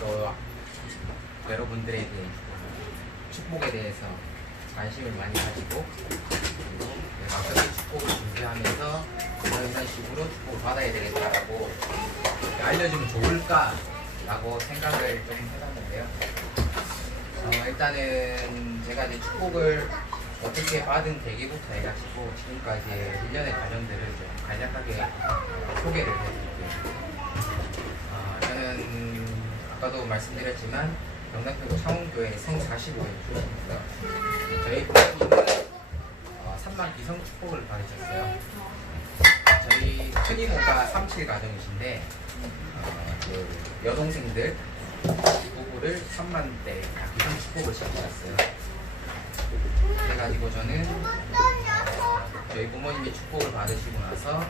또 여러분들에게 축복에 대해서 관심을 많이 가지고 그리고 내가 어떻게 축복을 준비하면서 이런 식으로 축복을 받아야 되겠다라고 알려주면 좋을까라고 생각을 좀 해봤는데요. 일단은 제가 이제 축복을 어떻게 받은 계기부터 해가지고 지금까지 일련의 과정들을 좀 간략하게 소개를 해드릴게요. 저는 아까도 말씀드렸지만 경남평 창원교회 생 45회 출신입니다. 저희 부모님은 3만 기성 축복을 받으셨어요. 저희 큰이모가 37 가정이신데 그 여동생들 부부를 3만대 기성 축복을 시키셨어요. 그래가지고 저는 저희 부모님이 축복을 받으시고 나서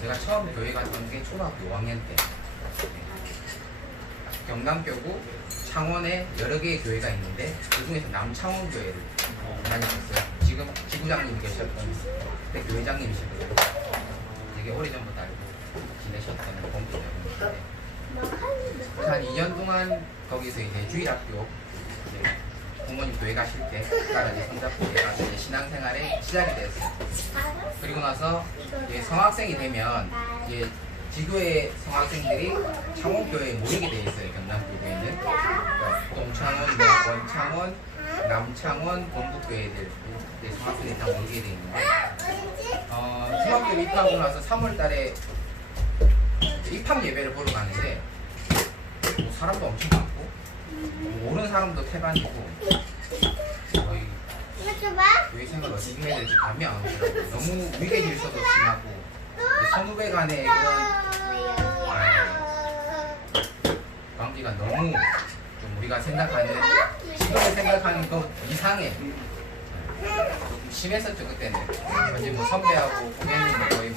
제가 처음 교회 갔던 게 초등학교 5학년 때 경남교구 창원에 여러 개의 교회가 있는데 그 중에서 남창원교회를 다녔었어요. 지금 지구장님이 계셨던 그때 교회장님이셨거든요. 되게 오래전부터 알고 지내셨던 공교장님이신데 한 2년 동안 거기서 이제 주일학교 이제 부모님 교회 가실 때 따라 이제 손잡고 가서 이제 신앙생활에 시작이 됐어요. 그리고 나서 이제 성학생이 되면 이제 지교의 성학생들이 창원교회에 모이게 돼 있어요. 경남교회는 그러니까 동창원, 원창원, 남창원, 본부교회들 성학생들이 다 모이게 돼 있는데 중학교 입학하고 나서 3월달에 입학 예배를 보러 가는데 사람도 엄청 많고 오는 사람도 태반이고 거의 교회 생활 어떻게 해야 될지 감이 안 오더라고요. 너무 위계 질서도 심하고 선후배 간의 그런 관계가 너무 좀 우리가 생각하는 지금을 생각하는 것 이상의 조금 심했었죠. 그때는 이제 뭐 선배하고 고객님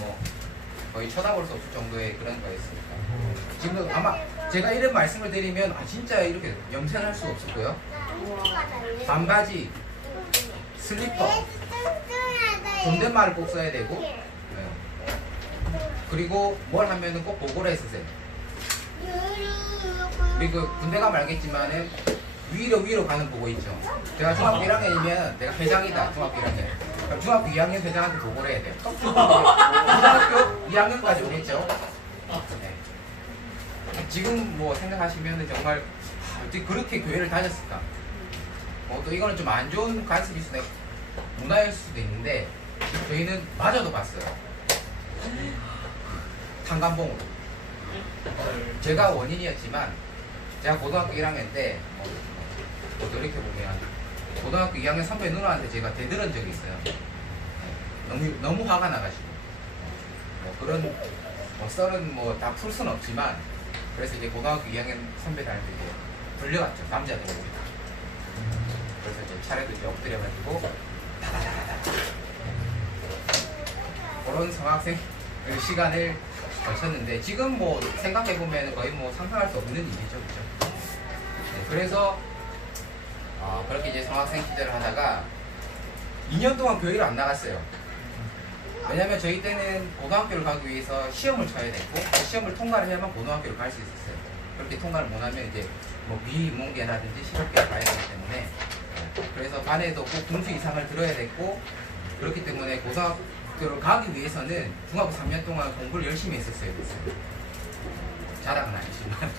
거의 쳐다볼 수 없을 정도의 그런 거였으니까. 지금도 아마 제가 이런 말씀을 드리면 진짜 이렇게 염색할 수 없었고요. 반바지, 슬리퍼, 존댓말을 꼭 써야 되고 그리고 뭘 하면은 꼭 보고를 했었어요. 우리 그 군대 가면 알겠지만은 위로 가는 보고 있죠. 제가 중학교 1학년이면 내가 회장이다. 중학교 1학년. 그럼 중학교 2학년 회장한테 보고를 해야 돼요. 고등학교 2학년까지 오겠죠. 네. 지금 뭐 생각하시면 정말 어떻게 그렇게 교회를 다녔을까? 또 이거는 좀 안 좋은 관습일 수도 있고 문화일 수도 있는데 저희는 마저도 봤어요. 탄간봉으로. 제가 원인이었지만 제가 고등학교 1학년 때 이렇게 보면 고등학교 2학년 선배 누나한테 제가 대들은 적이 있어요. 너무 화가 나가지고 그런 썰은 다 풀 수는 없지만 그래서 이제 고등학교 2학년 선배들한테 이제 불려갔죠. 남자들이. 그래서 이제 차례도 이제 엎드려가지고 다다다다다 그런 성학생 시간을 거쳤는데 지금 생각해보면 거의 상상할 수 없는 일이죠. 그렇죠? 네, 그래서 그렇게 이제 성학생 시절을 하다가 2년 동안 교회를 안 나갔어요. 왜냐면 저희 때는 고등학교를 가기 위해서 시험을 쳐야 됐고 그 시험을 통과를 해야만 고등학교를 갈 수 있었어요. 그렇게 통과를 못하면 이제 비인문계라든지 실업계를 가야 되기 때문에 그래서 반에도 꼭 등수 이상을 들어야 됐고 그렇기 때문에 고등학교를 가기 위해서는 중학교 3년 동안 공부를 열심히 했었어요. 자랑은 아니지만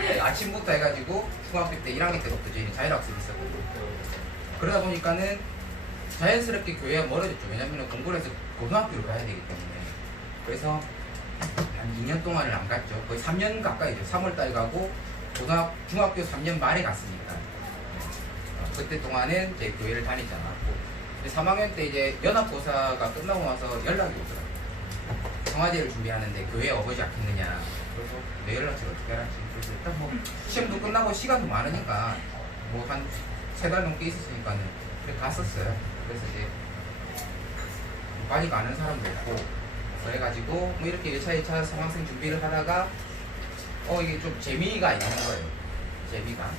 네, 아침부터 해가지고 중학교 때 1학년 때부터 저희는 자율학습이 있었거든요. 그러다 보니까는 자연스럽게 교회가 멀어졌죠. 왜냐면 공부를 해서 고등학교를 가야 되기 때문에. 그래서 한 2년 동안을 안 갔죠. 거의 3년 가까이죠. 3월달 가고 중학교 3년 말에 갔으니까. 그때 동안은 제 교회를 다니지 않았고 3학년 때 이제 연합고사가 끝나고 나서 연락이 오더라고요. 성화제를 준비하는데 교회 어버지 아꼈느냐. 그래서 내 연락처를 어떻게 알았지? 그래서 일단 시험도 끝나고 시간도 많으니까 한 3달 넘게 있었으니까는 그래 갔었어요. 그래서 이제 많이 가는 사람도 없고 그래가지고 이렇게 1차 성학생 준비를 하다가 이게 좀 재미가 있는 거예요. 재미가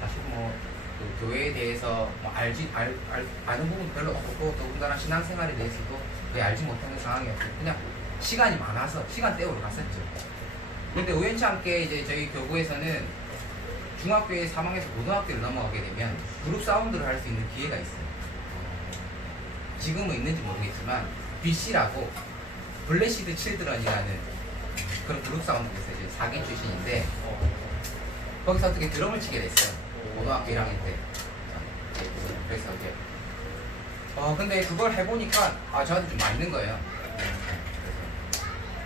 사실 그 교회에 대해서 아는 부분 별로 없고 더군다나 신앙생활에 대해서도 거의 알지 못하는 상황이었고 그냥 시간이 많아서 시간 때우러 갔었죠. 근데 우연치 않게 이제 저희 교구에서는 중학교에 3학년에서 고등학교를 넘어가게 되면 그룹 사운드를 할 수 있는 기회가 있어요. 지금은 있는지 모르겠지만 BC라고 블레시드 칠드런이라는 그런 그룹 사운드가 있어요. 이제 4기 출신인데 거기서 어떻게 드럼을 치게 됐어요. 고등학교 1학년 때. 그래서 이제 근데 그걸 해보니까 저한테 좀 맞는 거예요.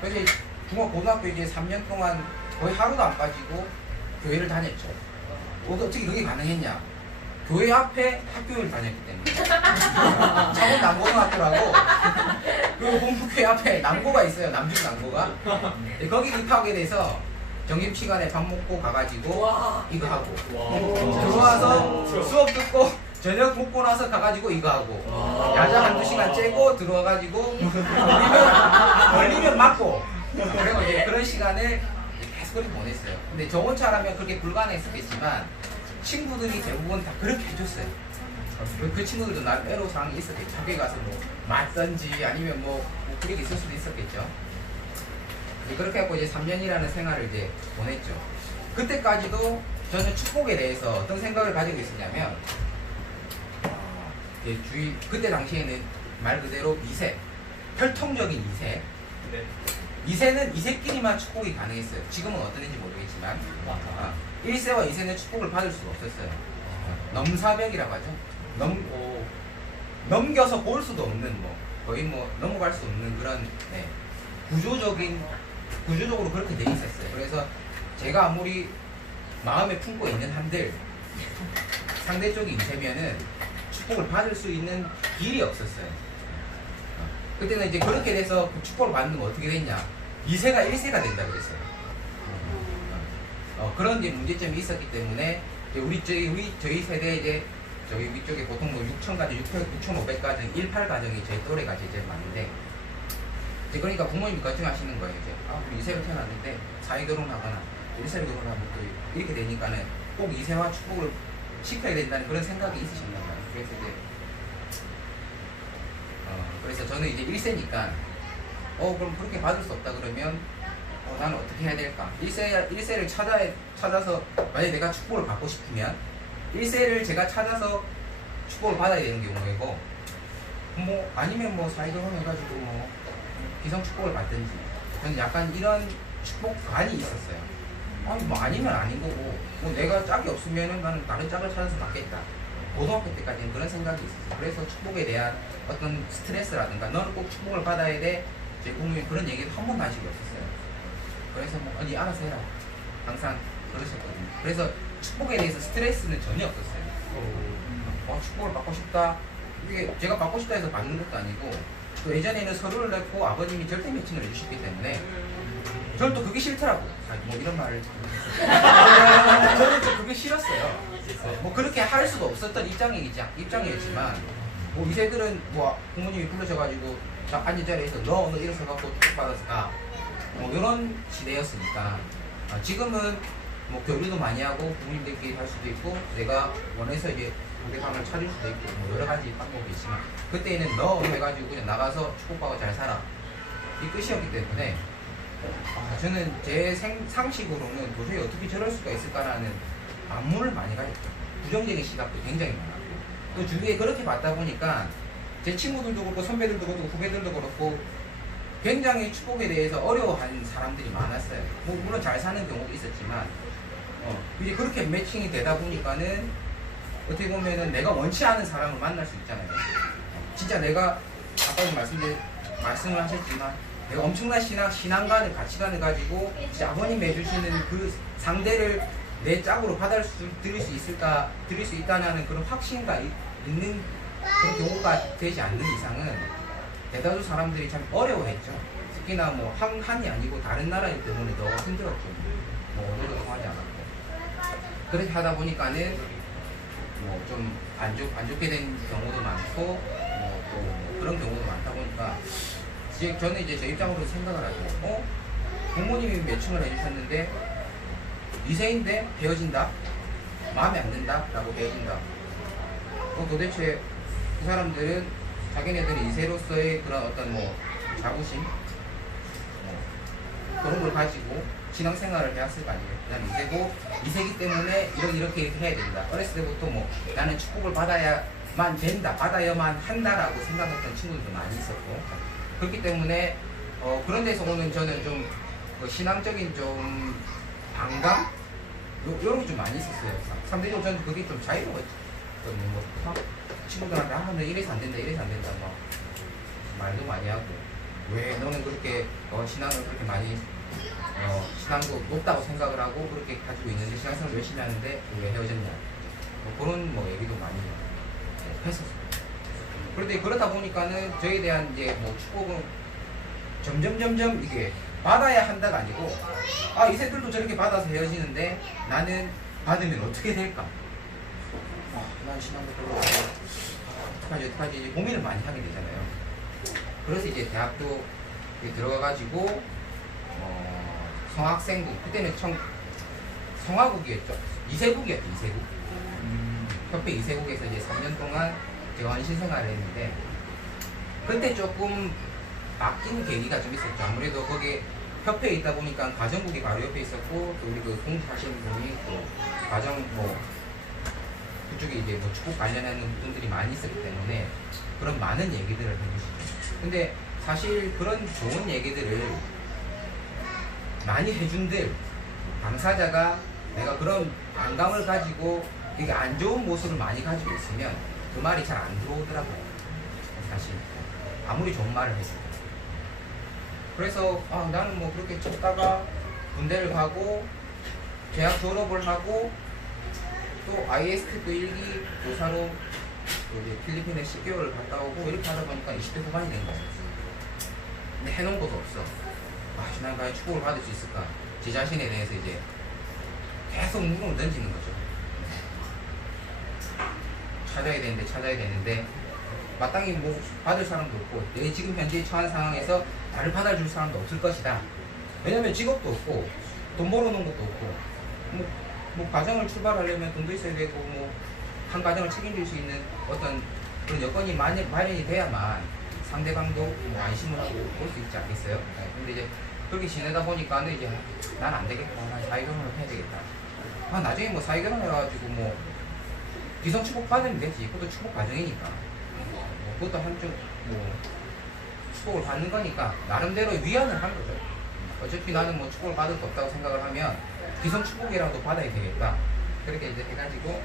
그래서 고등학교 이제 3년 동안 거의 하루도 안 빠지고 교회를 다녔죠. 어떻게 그게 가능했냐? 교회 앞에 학교를 다녔기 때문에. 창원 남고등학교라고 그 본부교회 앞에 남고가 있어요. 남중 남고가. 거기 입학하게 돼서 점심시간에 밥 먹고 가가지고 이거 하고 들어와서 수업 듣고 저녁 먹고 나서 가가지고 이거 하고 야자 한두 시간 째고 들어와가지고 걸리면 맞고 그리고 이제 그런 시간을 계속 그렇게 보냈어요. 근데 저 혼자라면 그렇게 불가능했었겠지만 친구들이 대부분 다 그렇게 해줬어요. 그 친구들도 날 애로 사랑이 있었겠죠. 학교에 가서 뭐 맞던지 아니면 뭐 그게 있을 수도 있었겠죠. 그렇게 해서 이제 3년이라는 생활을 이제 보냈죠. 그때까지도 저는 축복에 대해서 어떤 생각을 가지고 있었냐면 그때 당시에는 말 그대로 2세, 혈통적인 2세. 네. 2세는 2세끼리만 축복이 가능했어요. 지금은 어떤지 모르겠지만 1세와 2세는 축복을 받을 수가 없었어요. 넘사벽이라고 하죠. 넘겨서 볼 수도 없는 거의 넘어갈 수 없는 그런 구조적으로 그렇게 돼 있었어요. 그래서 제가 아무리 마음에 품고 있는 한들 상대 쪽이 2세면은 축복을 받을 수 있는 길이 없었어요. 그때는 이제 그렇게 돼서 그 축복을 받는 건 어떻게 됐냐? 2세가 1세가 된다 그랬어요. 그런 이제 문제점이 있었기 때문에 이제 저희 세대 이제 저희 위쪽에 보통 6,000가정, 6,500가정, 18 가정이 저희 또래가 제일 많은데 이제 그러니까 부모님이 걱정하시는 거예요. 이제 우리 2세로 태어났는데 사회 결혼하거나 1세로 결혼하면 또 이렇게 되니까는 꼭 2세와 축복을 시켜야 된다는 그런 생각이 있으신가 봐요. 그래서 이제 그래서 저는 이제 1세니까 그럼 그렇게 받을 수 없다 그러면 나는 어떻게 해야 될까? 1세를 찾아서 만약에 내가 축복을 받고 싶으면 1세를 제가 찾아서 축복을 받아야 되는 경우이고 아니면 사회결혼 해가지고 기성 축복을 받든지 저는 약간 이런 축복관이 있었어요. 아니면 아닌 거고 내가 짝이 없으면은 나는 다른 짝을 찾아서 받겠다. 고등학교 때까지는 그런 생각이 있었어요. 그래서 축복에 대한 어떤 스트레스라든가 너는 꼭 축복을 받아야 돼. 제 부모님이 그런 얘기를 한 번도 한 적이 없었어요. 그래서 언니 알아서 해라. 항상 그러셨거든요. 그래서 축복에 대해서 스트레스는 전혀 없었어요. 축복을 받고 싶다. 이게 제가 받고 싶다 해서 받는 것도 아니고 또 예전에는 서류를 냈고 아버님이 절대 매칭을 해주셨기 때문에 저는 또 그게 싫더라고. 이런 말을 저는 또 그게 싫었어요. 그렇게 할 수도 없었던 입장이었지만 이 세들은 부모님이 불러셔가지고 앉은 자리에서 너 일어서 갖고 축복받아서 가 이런 시대였으니까 지금은 교류도 많이 하고 부모님들끼리 할 수도 있고 내가 원해서 이제 상대방을 찾을 수도 있고 여러 가지 방법이 있지만 그때는 너 해가지고 그냥 나가서 축복받고 잘 살아 이 끝이었기 때문에 저는 제 상식으로는 도저히 어떻게 저럴 수가 있을까라는 반문을 많이 가졌죠. 부정적인 시각도 굉장히 많았고 또 주위에 그렇게 봤다 보니까 제 친구들도 그렇고 선배들도 그렇고 후배들도 그렇고 굉장히 축복에 대해서 어려워하는 사람들이 많았어요. 물론 잘 사는 경우도 있었지만 이제 그렇게 매칭이 되다 보니까는 어떻게 보면은 내가 원치 않은 사람을 만날 수 있잖아요. 진짜 내가 아까도 말씀을 하셨지만 내가 엄청난 신앙관을 가치관을 가지고 진짜 아버님 해주시는 그 상대를 내 짝으로 드릴 수 있다는 그런 확신과 있는 그런 경우가 되지 않는 이상은 대다수 사람들이 참 어려워했죠. 특히나 한이 아니고 다른 나라이기 때문에 더 힘들었죠. 언어도 통하지 않았고 그렇게 하다 보니까는 좀 안 좋게 된 경우도 많고 또 그런 경우도 많다 보니까 저는 이제 제 입장으로 생각을 하죠. 부모님이 매칭을 해주셨는데 2세인데 헤어진다? 마음에 안 든다? 라고 헤어진다. 도대체 그 사람들은 자기네들이 2세로서의 그런 어떤 자부심? 그런 걸 가지고 신앙생활을 해왔을 거 아니에요. 그다음에 이세고 이세기 때문에 이렇게 해야 된다. 어렸을 때부터 뭐 나는 축복을 받아야만 된다, 받아야만 한다라고 생각했던 친구들도 많이 있었고, 그렇기 때문에 그런 데서 오는 저는 좀 신앙적인 좀 반감? 이런 게 좀 많이 있었어요. 상대적으로 저는 그게 좀 자유로웠거든요. 뭐, 친구들한테 너 이래서 안 된다, 이래서 안 된다, 막 말도 많이 하고, 왜 너는 그렇게 신앙을 그렇게 많이 신앙도 높다고 생각을 하고 그렇게 가지고 있는데 신앙생활 열심히 하는데 왜 헤어졌냐, 그런 얘기도 많이 했었어요. 그런데 그러다 보니까는 저에 대한 이제 축복은 점점 이게 받아야 한다가 아니고, 이 새들도 저렇게 받아서 헤어지는데 나는 받으면 어떻게 될까? 난 신앙도 별로 어떡하지 이제 고민을 많이 하게 되잖아요. 그래서 이제 대학도 들어가가지고 성학생부, 그때는 성화국이었죠. 이세국이었죠. 이세국. 협회 이세국에서 이제 3년 동안 제가 원신 생활을 했는데, 그때 조금 바뀐 계기가 좀 있었죠. 아무래도 거기 협회에 있다 보니까 가정국이 바로 옆에 있었고, 또 우리 공부하시는 분이 또 가정 그쪽에 이제 축복 관련하는 분들이 많이 있었기 때문에 그런 많은 얘기들을 해주시죠. 근데 사실 그런 좋은 얘기들을 많이 해준들 당사자가 내가 그런 반감을 가지고 되게 안 좋은 모습을 많이 가지고 있으면 그 말이 잘 안 들어오더라고요. 사실 아무리 좋은 말을 해도. 그래서 나는 뭐 그렇게 쳤다가 군대를 가고 대학 졸업을 하고 또 ISTP 1기 교사로 이제 필리핀에 10개월을 갔다 오고 이렇게 하다 보니까 20대 후반이 된 거예요. 근데 해놓은 것도 없어. 난 과연 축복을 받을 수 있을까? 제 자신에 대해서 이제 계속 물음을 던지는 거죠. 찾아야 되는데 마땅히 뭐 받을 사람도 없고, 내 지금 현재 처한 상황에서 나를 받아줄 사람도 없을 것이다. 왜냐면 직업도 없고 돈 벌어놓은 것도 없고, 뭐 가정을 출발하려면 돈도 있어야 되고, 뭐 한 가정을 책임질 수 있는 어떤 그런 여건이 마련이 돼야만 상대방도 뭐 안심을 하고 볼 수 있지 않겠어요? 근데 이제 그렇게 지내다 보니까 이제 난 안 되겠다, 난 사회결혼을 해야 되겠다. 나중에 뭐 사회결혼 해가지고 뭐 기성 축복 받으면 되지. 그것도 축복 과정이니까. 그것도 한쪽 뭐 축복을 받는 거니까 나름대로 위안을 한 거죠. 어차피 나는 뭐 축복을 받을 거 없다고 생각을 하면 기성 축복이라도 받아야 되겠다. 그렇게 이제 해가지고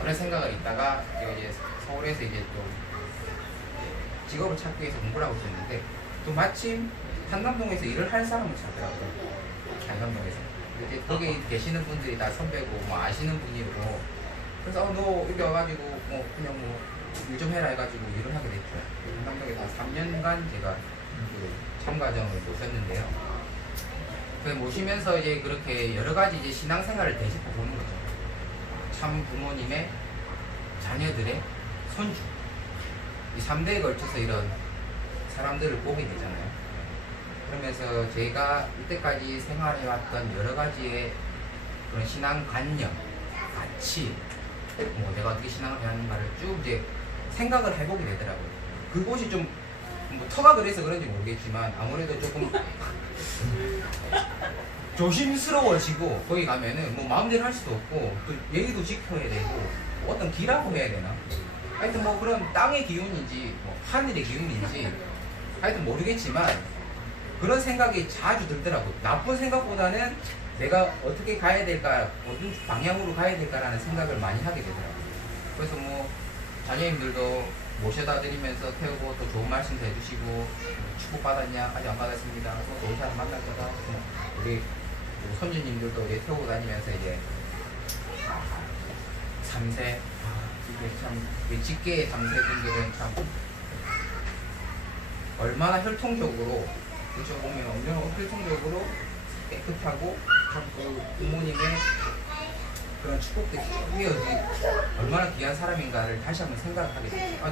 그런 생각을 있다가 이제 서울에서 이제 또 직업을 찾기 위해서 공부를 하고 있었는데, 또 마침 한남동에서 일을 할 사람을 찾더라고요. 한남동에서. 이제 거기 계시는 분들이 다 선배고 뭐 아시는 분이고, 그래서 너 여기 와가지고 뭐 그냥 뭐 일 좀 해라 해가지고 일을 하게 됐죠. 한남동에 다 3년간 제가 그 참가정을 모셨는데요. 그 모시면서 이제 그렇게 여러 가지 이제 신앙생활을 되짚어 보는 거죠. 참 부모님의 자녀들의 손주, 이 3대에 걸쳐서 이런 사람들을 보게 되잖아요. 그러면서 제가 이때까지 생활해왔던 여러 가지의 그런 신앙관념, 가치, 뭐 내가 어떻게 신앙을 해야 하는가를 쭉 이제 생각을 해보게 되더라고요. 그곳이 좀 뭐 터가 그래서 그런지 모르겠지만 아무래도 조금 조심스러워지고, 거기 가면은 뭐 마음대로 할 수도 없고 또 예의도 지켜야 되고, 어떤 기라고 해야 되나? 하여튼 뭐 그런 땅의 기운인지 뭐 하늘의 기운인지 하여튼 모르겠지만 그런 생각이 자주 들더라고. 나쁜 생각보다는 내가 어떻게 가야 될까, 어떤 방향으로 가야 될까라는 생각을 많이 하게 되더라고요. 그래서 뭐 자녀님들도 모셔다 드리면서 태우고 또 좋은 말씀도 해주시고, 축복받았냐? 아직 안 받았습니다. 또 좋은 사람 만날 거다. 우리 손주님들도 이제 태우고 다니면서 이제 3세, 이게 참 직계의 3세분들은 참 얼마나 혈통적으로, 그렇죠, 보면 얼마나 혈통적으로 깨끗하고 참 그 부모님의 그런 축복들이 이어진 얼마나 귀한 사람인가를 다시 한번 생각을 하게 됐죠.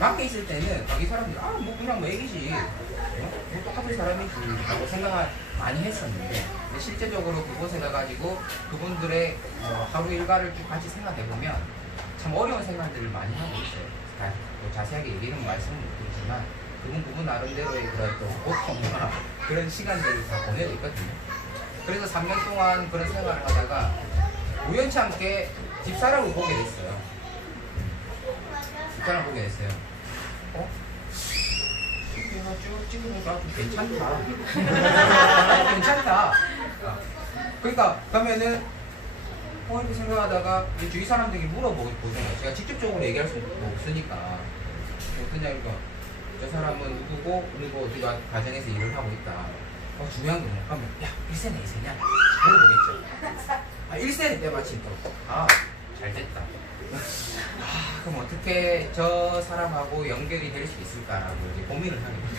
밖에 있을 때는 이 사람들이 뭐 그냥 뭐 애기지, 뭐 똑같은 사람이지 라고 생각을 많이 했었는데, 실제적으로 그곳에 가가지고 그분들의 하루 일과를 쭉 같이 생각해보면 참 어려운 생각들을 많이 하고 있어요. 뭐 자세하게 얘기는 말씀은 못 드리지만 그분 나름대로의 그런 또 고통과 그런 시간들을 다 보내고 있거든요. 그래서 3년 동안 그런 생활을 하다가 우연치 않게 집사람을 보게 됐어요. 집사람을 보게 됐어요. 이게 아주 찍으니까 아주 괜찮다. 괜찮다. 그러니까 그러면은 이렇게 생각하다가 주위 사람들이 물어보잖아요. 제가 직접적으로 얘기할 수 없으니까. 그냥 이거 저 사람은 누구고 어디 가정에서 일을 하고 있다. 중요한 게 뭐냐 하면 야 1세냐 2세냐 물어보겠죠. 1세는 때마침 또 잘 됐다. 그럼 어떻게 저 사람하고 연결이 될 수 있을까라고 이제 고민을 하게 되죠.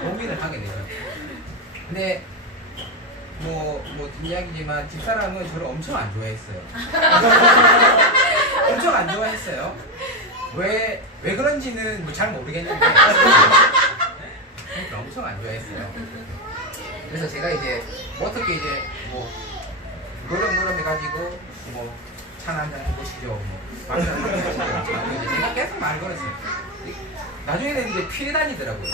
고민을 하게 되죠. 근데 뒷이야기지만 집사람은 저를 엄청 안 좋아했어요. 엄청 안 좋아했어요. 왜 그런지는 잘 모르겠는데 엄청 안 좋아했어요. 그래서 제가 이제 어떻게 이제 노력 해가지고 차 한잔 해보시죠. 밥을 한잔 해보시죠. 제가 계속 말 걸었어요. 나중에는 이제 피해 다니더라고요.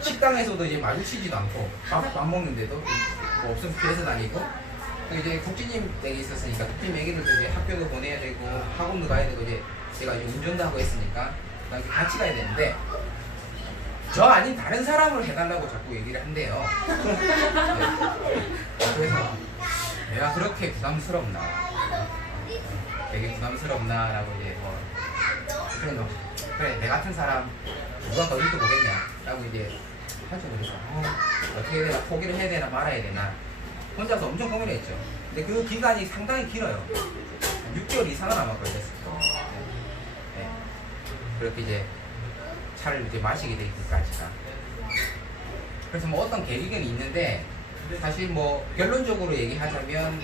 식당에서도 이제 마주치지도 않고 밥 먹는데도 없으면 피해서 다니고 이제 국진님 댁에 있었으니까 국진님 애기들도 이제 학교도 보내야 되고 학원도 가야 되고 이제 제가 이제 운전도 하고 했으니까 같이 가야 되는데 저 아닌 다른 사람을 해달라고 자꾸 얘기를 한대요. 네. 그래서 내가 그렇게 부담스럽나 되게 부담스럽나 라고 이제 그래 내 같은 사람 누가 더 일도 보겠냐 라고 이제 하죠. 그래서 어떻게 해야 되나 포기를 해야 되나 말아야 되나 혼자서 엄청 고민을 했죠. 근데 그 기간이 상당히 길어요. 6개월 이상은 아마 걸렸어요. 네. 그렇게 이제 차를 이제 마시게 되기까지가. 그래서 어떤 계기는 있는데 사실 결론적으로 얘기하자면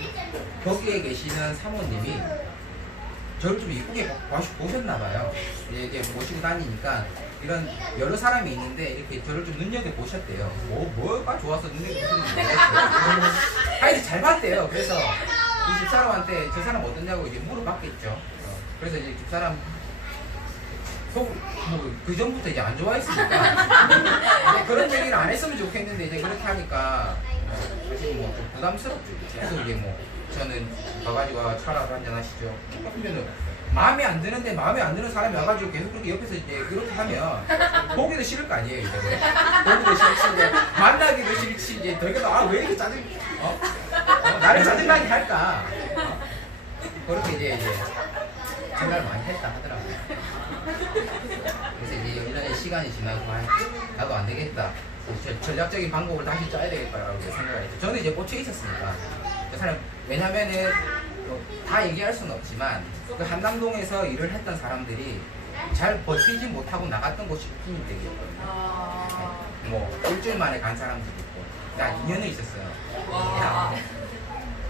거기에 계시는 사모님이 저를 좀 이쁘게 보셨나봐요. 이게 모시고 다니니까 이런 여러 사람이 있는데 이렇게 저를 좀 눈여겨보셨대요. 뭐가 좋아서 눈여겨보시는지 모르겠어요. 하여튼 잘 봤대요. 그래서 이 집사람한테 저 사람 어떠냐고 이제 물어봤겠죠. 그래서 이제 집사람 그 전부터 이제 안 좋아했으니까 그런 얘기를 안 했으면 좋겠는데 이제 그렇게 하니까 사실 좀 부담스럽죠. 계속 이제 저는 가가지고 차라도 한잔 하시죠. 그러면은 마음에 안 드는 사람이 와가지고 계속 그렇게 옆에서 이제 그렇게 하면 보기도 싫을 거 아니에요. 이제 보기도 싫지 이제 만나기도 싫지 이제 더 왜 이렇게 나를 짜증나게 할까? 그렇게 이제 생각을 많이 했다 하더라고요. 그래서 이제 1년의 시간이 지나고 나도 안 되겠다. 전략적인 방법을 다시 짜야 되겠다라고 생각을 했죠. 저는 이제 꽂혀 있었으니까. 그 사람 왜냐면은 다 얘기할 수는 없지만 그 한남동에서 일을 했던 사람들이 잘 버티지 못하고 나갔던 곳이 국진님 댁이었거든요. 네. 일주일 만에 간 사람들도 있고 나 2년을 있었어요.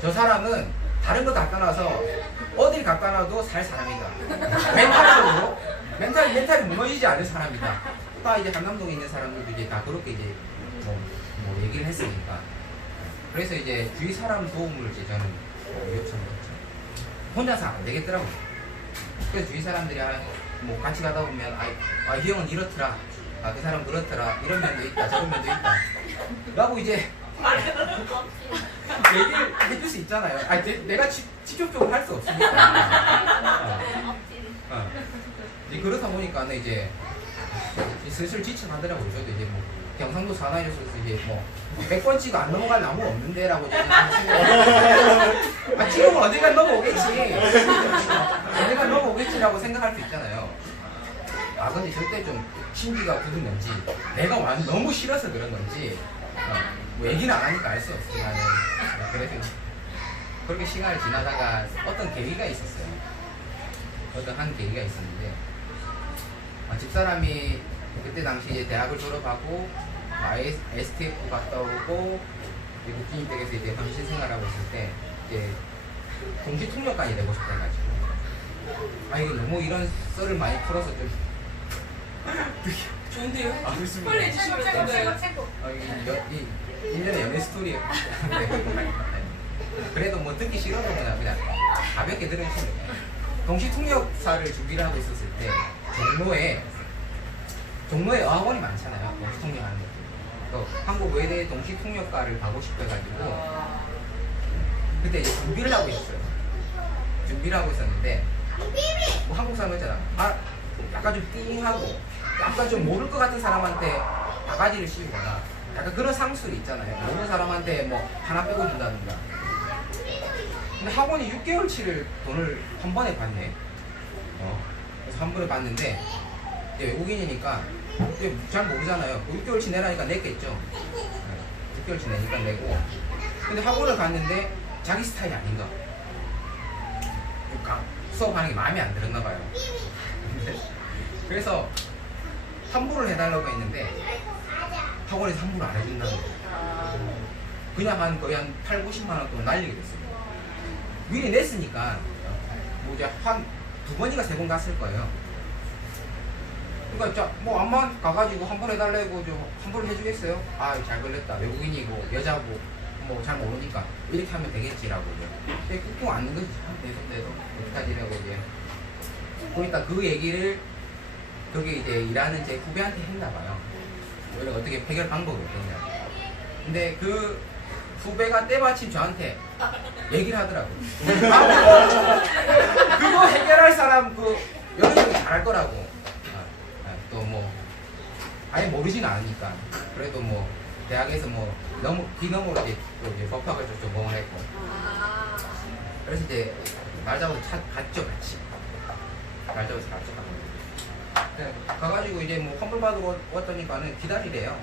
저 사람은 다른 거 다 떠나서 어딜 갖다 놔도 살 사람이다. 멘탈적으로 멘탈이 무너지지 않을 사람이다. 다 이제 한남동에 있는 사람들도 이제 다 그렇게 이제 얘기를 했으니까. 그래서 이제 주위 사람 도움을 이제 저는 요청했죠. 혼자서 안 되겠더라고요. 그래서 주위 사람들이 같이 가다 보면 이 형은 이렇더라. 그 사람 그렇더라. 이런 면도 있다. 저런 면도 있다. 라고 이제 얘기를 해줄 수 있잖아요. 내가 직접적으로 할 수 없으니까. 그렇다 보니까 이제 슬슬 지쳐가더라고요. 저도 이제 경상도 사나이로서 이제 100번치가 안 넘어갈 나무 없는데라고 생각을 지금은 언젠가 넘어오겠지. 언젠가 넘어오겠지라고 생각할 수 있잖아요. 근데 절대 좀 심기가 굳은 건지 내가 너무 싫어서 그런 건지 얘기는 안 하니까 알 수 없지만 그래서 그렇게 시간을 지나다가 어떤 계기가 있었어요. 어떤 한 계기가 있었는데 집사람이 그때 당시에 대학을 졸업하고 STF 갔다 오고 국진님 댁에서 이제 헌신 생활하고 있을 때 이제 동시통역관이 되고 싶어가지고 이거 너무 이런 썰을 많이 풀어서 좀 좋은데요? 좋습니다. 빨리 해주시면 돼요. 1년의 연애 스토리예요. 그래도 듣기 싫어서 그냥 가볍게 들으시면 돼요. 동시통역사를 준비를 하고 있었을 때 종로에 종로에 어학원이 많잖아요. 동시통역하는 것들. 한국외대 동시통역과를 가고 싶어 해가지고 그때 이제 준비를 하고 있었어요. 준비를 하고 있었는데 뭐 한국 사람 있잖아. 약간 좀 띵하고 약간 좀 모를 것 같은 사람한테 바가지를 씌우거나 약간 그런 상술이 있잖아요. 모르는 사람한테 뭐 하나 빼고 준다든가. 근데 학원이 6개월치를 돈을 한 번에 받네. 그래서 한 번에 받는데 이제 외국인이니까 잘 모르잖아요. 6개월치 내라니까 냈겠죠. 6개월치 내니까 내고. 근데 학원을 갔는데 자기 스타일이 아닌가. 수업하는 게 마음에 안 들었나 봐요. 그래서 환불을 해달라고 했는데 학원에서 환불을 안 해준다는 거예요. 그냥 거의 한 8, 90만 원 동안 날리게 됐어요. 미리 냈으니까 뭐 이제 한 2번인가 3번 갔을 거예요. 그러니까 뭐 암만 가가지고 환불 해달라고 환불을 해주겠어요? 잘 걸렸다. 외국인이고 여자고 뭐 잘 모르니까 이렇게 하면 되겠지라고 이제 꾹꾹 앉는 거지. 내도 어떡하지 라고 이제 그러니까 그 얘기를 거기 이제 일하는 제 후배한테 했나봐요. 오히려 어떻게 해결 방법이 없겠냐. 근데 그 후배가 때마침 저한테 얘기를 하더라고요. 그거 해결할 사람 여러 명이 잘할 거라고. 또 뭐 아예 모르진 않으니까. 그래도 뭐 대학에서 뭐 너무 비너머로 이제 법학을 좀 전공을 했고. 그래서 이제 날 잡아서 갔죠, 같이. 날 잡아서 갔죠. 가가지고 이제 뭐 환불 받으러 왔더니까는 기다리래요.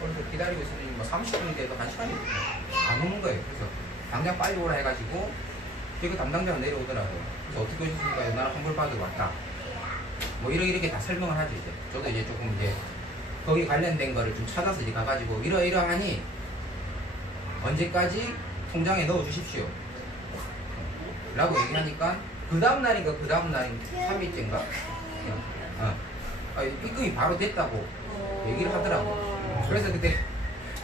그래서 기다리고 있으니 뭐 30분이 돼도 1시간이 안 오는 거예요. 그래서 당장 빨리 오라 해가지고 그 담당자가 내려오더라고요. 그래서 어떻게 오셨습니까? 나는 환불 받으러 왔다. 뭐 이렇게 다 설명을 하죠. 이제 저도 이제 조금 이제 거기 관련된 거를 좀 찾아서 이제 가가지고 이러이러하니 언제까지 통장에 넣어 주십시오 라고 얘기하니까 그 다음날인가 3일째인가 입금이 바로 됐다고 얘기를 하더라고. 그래서 그때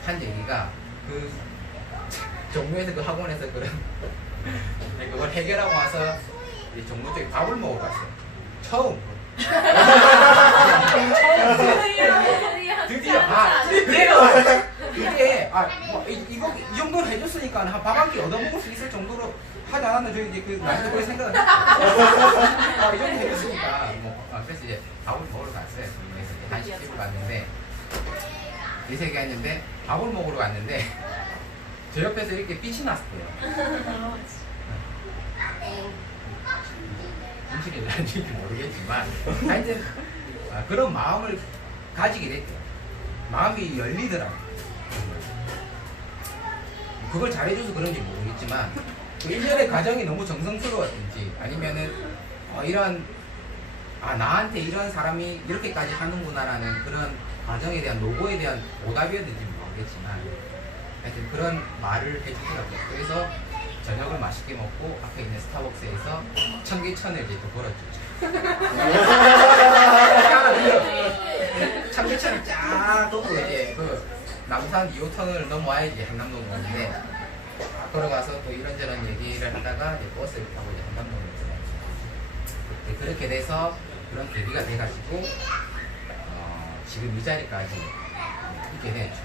한 얘기가 그 종로에서 그 학원에서 그걸 해결하고 와서 종로 쪽에 밥을 먹으러 갔어요. 처음. 드디어 그게 뭐 이 정도로 해줬으니까 밥 한 끼 얻어먹을 수 있을 정도로 하지 않았나. 저희 이제 나중에 그렇게 생각을 이 정도 해줬으니까 그래서 이제 밥을 먹으러 갔어요. 그래서 이제 한식집을 갔는데 이세계 했는데 밥을 먹으러 갔는데 제 옆에서 이렇게 빛이 났어요. 진실이 난지 모르겠지만 하여튼 그런 마음을 가지게 됐대요. 마음이 열리더라고요. 그걸 잘해줘서 그런지 모르겠지만 그 1년의 과정이 너무 정성스러웠든지 아니면은 이런 나한테 이런 사람이 이렇게까지 하는구나라는 그런 과정에 대한 노고에 대한 오답이었는지 모르겠지만 하여튼 그런 말을 해주더라고요. 그래서 저녁을 맛있게 먹고 앞에 있는 스타벅스에서 청계천을 이제 또 걸어주죠. 청계천을 쫙 돌고 이제 남산 2호선을 넘어와야지 한남동 오는데 걸어가서 또 이런저런 얘기를 하다가 이제 버스를 타고 이제 한남동으로 들어가죠. 그렇게 돼서 그런 계기가 돼가지고 지금 이 자리까지 있게 됐죠.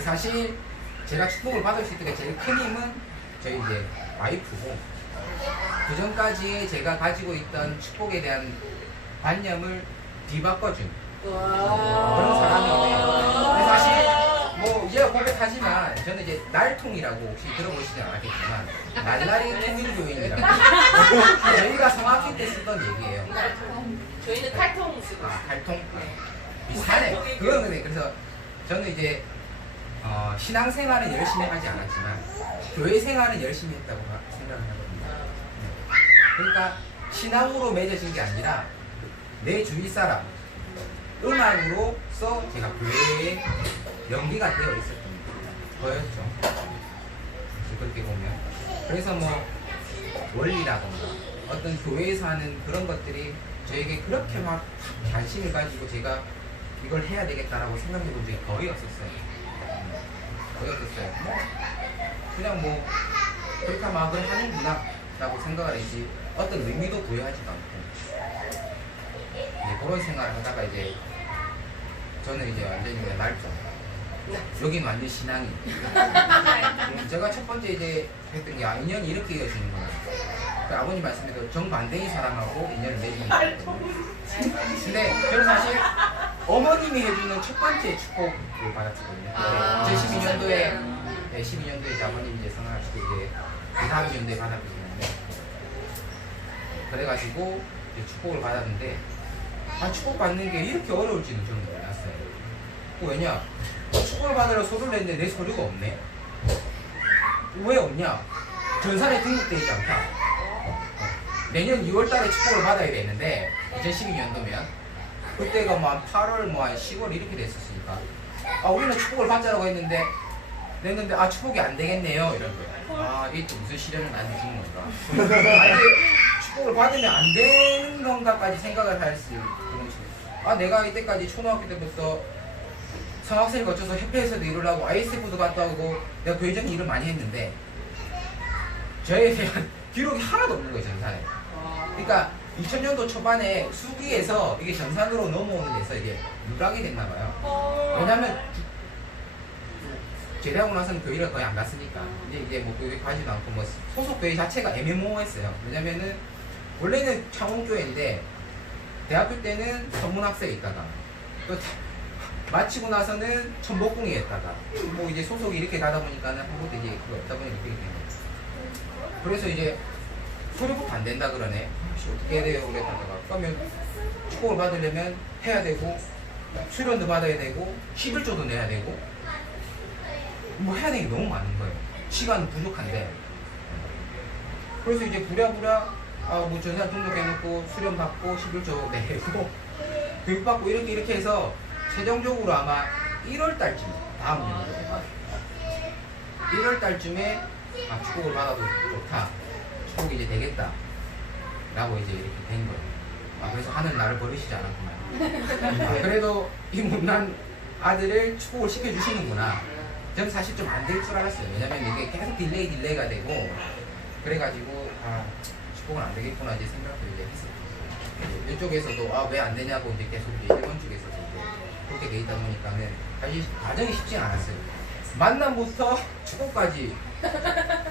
사실 제가 축복을 받을 수 있던 제일 큰 힘은 저희 이제 와이프고 그 전까지의 제가 가지고 있던 축복에 대한 관념을 뒤바꿔준 그런 사람이에요. 사실 뭐 이제 고백하지만 저는 이제 날통이라고 혹시 들어보시지 않았겠지만 날라리 통일교인이라고 저희가 성악회 때 쓰던 얘기예요. 저희는 칼통 쓰고 칼통? 비슷하네. 그거는 그래서 저는 이제 신앙생활은 열심히 하지 않았지만 교회 생활은 열심히 했다고 생각을 하거든요. 그러니까 신앙으로 맺어진 게 아니라 내 주위 사람 음악으로서 제가 교회에 연기가 되어 있었던 거였죠. 그렇게 보면 그래서 뭐 원리라던가 어떤 교회에서 하는 그런 것들이 저에게 그렇게 막 관심을 가지고 제가 이걸 해야 되겠다라고 생각해 본 적이 거의 없었어요. 그냥 뭐 그렇게 막 하는구나 라고 생각을 했지 어떤 의미도 부여하지도 않고 그런 생각을 하다가 이제 저는 이제 완전히 그냥 날조. 여긴 완전 신앙이. 제가 첫 번째 이제 했던 게 인연이 이렇게 이어지는구나. 그 아버님 말씀대로 정반대인 사람하고 인연을 맺는 거예요. 근데 저는 사실 어머님이 해주는 첫 번째 축복을 받았거든요. 2012년도에 12년도에 이제 아버님이 이제 성화하시고 이제 2-3년도에 받았거든요. 그래가지고 이제 축복을 받았는데 축복 받는 게 이렇게 어려울지는 저는 몰랐어요. 왜냐? 축복을 받으러 서류를 냈는데 내 서류가 없네. 왜 없냐? 전산에 등록되어 있지 않다. 내년 2월달에 축복을 받아야 되는데 2012년도면 그때가 뭐 8월 뭐 10월 이렇게 됐었으니까 우리는 축복을 받자라고 했는데 냈는데 축복이 안 되겠네요 이런 거예요. 이게 또 무슨 시련을 나한테 주는 건가? 이게 축복을 받으면 안 되는 건가까지 생각을 할 수 있는 거죠. 내가 이때까지 초등학교 때부터 성학생을 거쳐서 협회에서도 일을 하고 ISF도 갔다 오고 내가 교회적인 일을 많이 했는데 저에 대한 기록이 하나도 없는 거예요, 전산에. 그러니까 2000년도 초반에 수기에서 이게 전산으로 넘어오는 데서 이게 누락이 됐나 봐요. 왜냐면 제대하고 나서는 교회를 거의 안 갔으니까 이제 뭐 교회 가지도 않고 뭐 소속 교회 자체가 애매모호했어요. 왜냐면은 원래는 창원교회인데 대학교 때는 선문학생에 있다가 또 마치고 나서는 천복궁에 있다가 뭐 이제 소속이 이렇게 가다 보니까는 한국도 이제 그거 없다 보니까 그렇게 된 거예요. 그래서 이제 소리부터 안 된다 그러네. 혹시 어떻게 해야 돼요? 그랬다가 그러면 축복을 받으려면 해야 되고 수련도 받아야 되고 11조도 내야 되고 뭐 해야 되는 게 너무 많은 거예요. 시간은 부족한데. 그래서 이제 부랴부랴 뭐 전산 등록해놓고 수련 받고 11조 내고 교육받고 이렇게 해서 최종적으로 아마 1월 달쯤 다음 연도 1월 달쯤에 축복을 받아도 좋다. 축복이 이제 되겠다. 라고 이제 이렇게 된 거예요. 그래서 하늘 나를 버리시지 않았구나. 그래도 이 못난 아들을 축복을 시켜주시는구나. 저는 사실 좀 안 될 줄 알았어요. 왜냐면 이게 계속 딜레이가 되고 그래가지고 축복은 안 되겠구나 이제 생각을 이제 했었죠. 이쪽에서도 왜 안 되냐고 이제 계속 이제 일본 쪽에서도 이제 그렇게 돼 있다 보니까는 사실 과정이 쉽지 않았어요. 만남부터 축복까지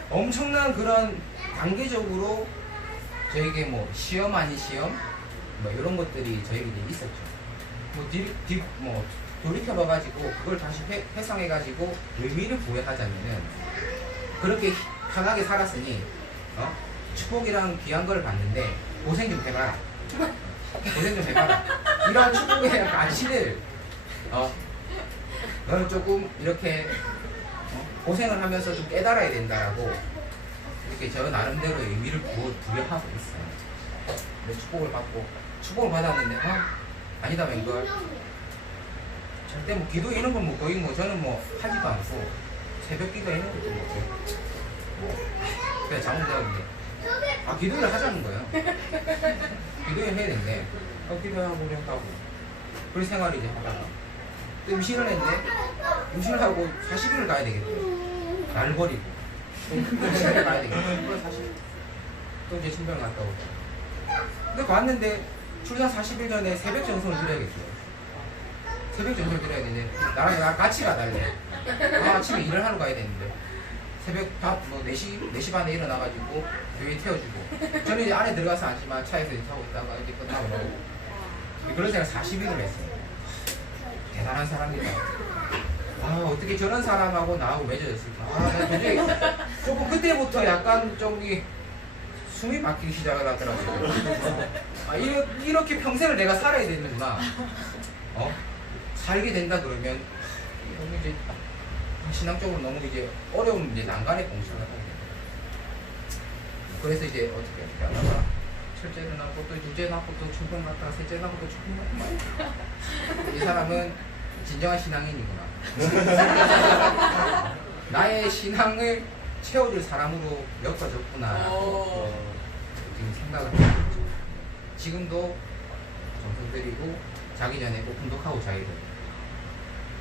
엄청난 그런 단계적으로 저에게 뭐 시험 아닌 시험 뭐 이런 것들이 저에게 이제 있었죠. 뭐 돌이켜봐가지고 그걸 다시 회상해가지고 의미를 부여하자면은 그렇게 편하게 살았으니 축복이랑 귀한 걸 받는데 고생 좀 해봐라. 고생 좀 해봐라. 이런 축복에 대한 가치를 너는 조금 이렇게 고생을 하면서 좀 깨달아야 된다라고 이렇게 저 나름대로 의미를 부여하고 있어요. 근데 축복을 받았는데 아니다 웬걸. 절대 뭐 기도 이런 건 뭐 거의 뭐 저는 뭐 하지도 않고 새벽 기도 이런 것도 뭐 그냥 잘못되었는데 기도를 하자는 거예요. 기도를 해야 되는데 기도하고 하고 그런 생활을 이제 하다가 또 임신을 했는데 임신을 하고 40일을 가야 되겠대요. 날 버리고 또 40일을 가야 되겠대요. 그래서 사실 또 이제 신병을 갔다 오고 근데 봤는데 출산 40일 전에 새벽 전송을 드려야겠대요. 새벽 전송을 드려야 되는데 나랑 같이 가달래. 아침에 일을 하러 가야 되는데 새벽 4시 반에 일어나가지고 교회 태워주고 저는 이제 안에 들어가서 앉지만 차에서 이제 타고 있다가 이제 끝나고 그런 생각 40일을 했어요. 대단한 사람이다. 어떻게 저런 사람하고 나하고 맺어졌을까. 나 도저히 조금 그때부터 약간 좀 숨이 막히기 시작을 하더라고요. 이렇게 평생을 내가 살아야 되는구나. 살게 된다 그러면 너무 이제 신앙적으로 너무 이제 어려운 이제 난간에 봉착을 하게 됩니다. 그래서 이제 어떻게 하다가 첫째를 낳고 또 둘째 낳고 또 출근 갔다가 셋째 낳고 또 출근 갔다가 이 사람은 진정한 신앙인이구나. 나의 신앙을 채워줄 사람으로 엮어졌구나라고 지금 생각을 하고 있죠. 지금도 정성 드리고 자기 전에 꼭 분독하고 자기들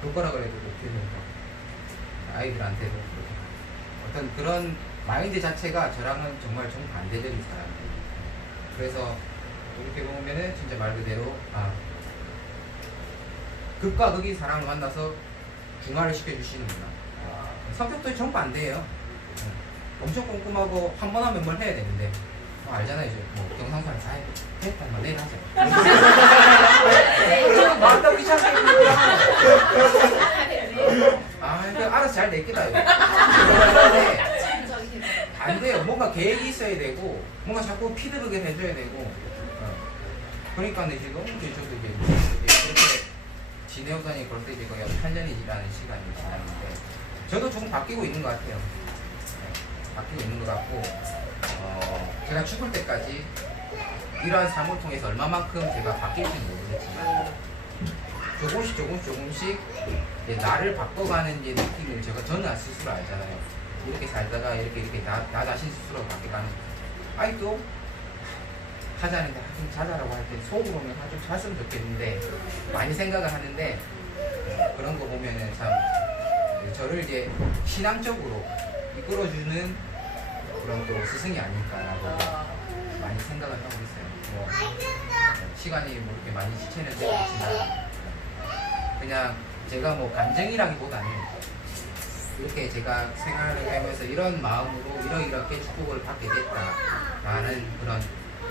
볼 거라 그래도 꼭 아이들한테도 어떤 그런 마인드 자체가 저랑은 정말 정반대적인 사람이에요. 그래서 이렇게 보면은 진짜 말 그대로 극과 극의 사람을 만나서 중화를 시켜주시는구나. 성격도 정반대예요. 엄청 꼼꼼하고 한 번 하면 뭘 해야 되는데 알잖아요. 이제 뭐 경상사를 다 했단 내일 하자. 말도 귀찮게 그러니까 알아서 잘 냈겠다. 근데 안 돼요. 뭔가 계획이 있어야 되고 뭔가 자꾸 피드백을 해줘야 되고 그러니까 이제 너무 이제 저도 이제 이렇게 지내오다니 그럴 때 이제 거의 8년이라는 시간이 지났는데 저도 조금 바뀌고 있는 것 같아요. 바뀌고 있는 것 같고 제가 죽을 때까지 이러한 삶을 통해서 얼마만큼 제가 바뀔지는 모르겠지만 조금씩 이제 나를 바꿔가는 이제 느낌을 저는 스스로 알잖아요. 이렇게 살다가 이렇게 나 자신 스스로 바뀌어가는 아이도 하자는데 좀 자자라고 할 때 속으로는 좀 잤으면 좋겠는데 많이 생각을 하는데 그런 거 보면은 참 저를 이제 신앙적으로 이끌어주는 그런 또 스승이 아닐까라고 많이 생각을 하고 있어요. 뭐 시간이 뭐 이렇게 많이 지체는 되고 있지만 그냥 제가 뭐 간증이라기보다는 이렇게 제가 생활을 하면서 이런 마음으로 이렇게 축복을 받게 됐다라는 그런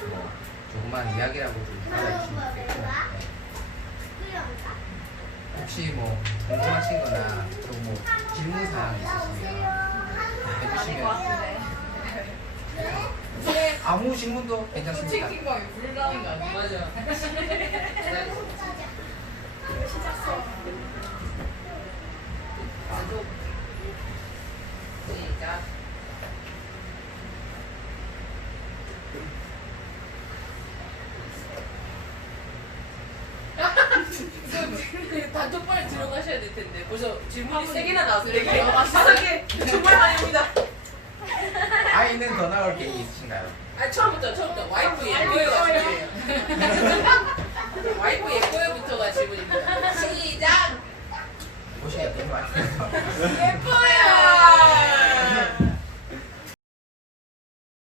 뭐 조그만 이야기라고 좀 받아주시면 좋겠고 혹시 뭐 궁금하신 거나 또 뭐 질문사항 있으시면 해주시면 아무 질문도 괜찮습니다. 솔직히 막 불 나는 거 아니야? 맞아. 시작. 단톡방에 들어가셔야 될 텐데 벌써 질문이 세 개나 나왔어요. 네 개. 다섯 개. 정말 아닙니다. 아이는 더 나올 계획이 있으신가요? 아 처음부터 와이프 예뻐요가 질문이에요. 와이프 예뻐요부터가 질문입니다. 시작. 보시기가 너무 많습니다.